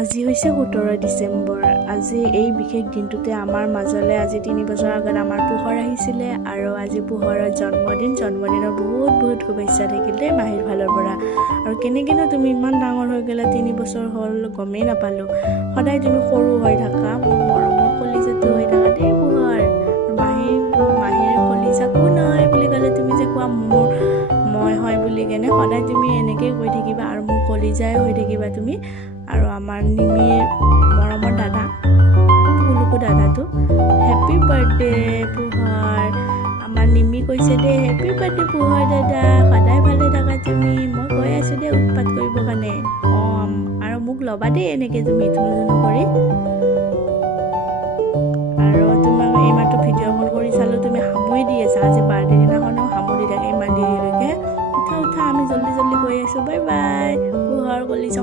আজি হৈছে 17 ডিচেম্বৰ। আজি এই বিশেষ দিনটোতে আমাৰ মাজলৈ আজি 3 বছৰ আগত আমাৰ পোহৰ আহিছিলে আৰু আজি পোহৰৰ জন্মদিনৰ বহুত শুভেচ্ছা থাকিল দেই মাহীৰ ফালৰ পৰা। আৰু কেনেকৈনো তুমি ইমান ডাঙৰ হৈ গ'লা, 3 বছৰ হ'ল গমেই নাপালোঁ। সদায় তুমি সৰু হৈ থাকা, মোৰ মৰমৰ কলিজাটো হৈ থাকা দেই পোহৰ। মাহীৰ কলিজা কোন হয় বুলি ক'লে তুমি যে কোৱা মই হয় বুলি কেনে সদায় তুমি এনেকৈ কৈ থাকিবা আৰু মোৰ কলিজাই হৈ থাকিবা তুমি। আৰু আমাৰ নিমিৰ মৰমৰ দাদা পুলুকু দাদাটো হেপী বাৰ্থডে পোহৰ। আমাৰ নিমি কৈছে দেই হেপী বাৰ্থডে পোহৰ দাদা, সদায় ভালে থাকা তুমি। মই কৈ আছোঁ দেই উৎপাত কৰিবৰ কাৰণে। আৰু মোক ল'বা দেই এনেকৈ তুমি ধুনু কৰি। আৰু তোমাক এইমাত্ৰ ভিডিঅ' কল কৰি চালোঁ, তুমি সামৰি দি আছা। আজি বাৰ্থডে দিনাখনেও সামৰি থাকে ইমান দেৰিলৈকে। উঠা আমি জল্দি গৈ আছোঁ। বাই বাই পোহৰ কলিজা।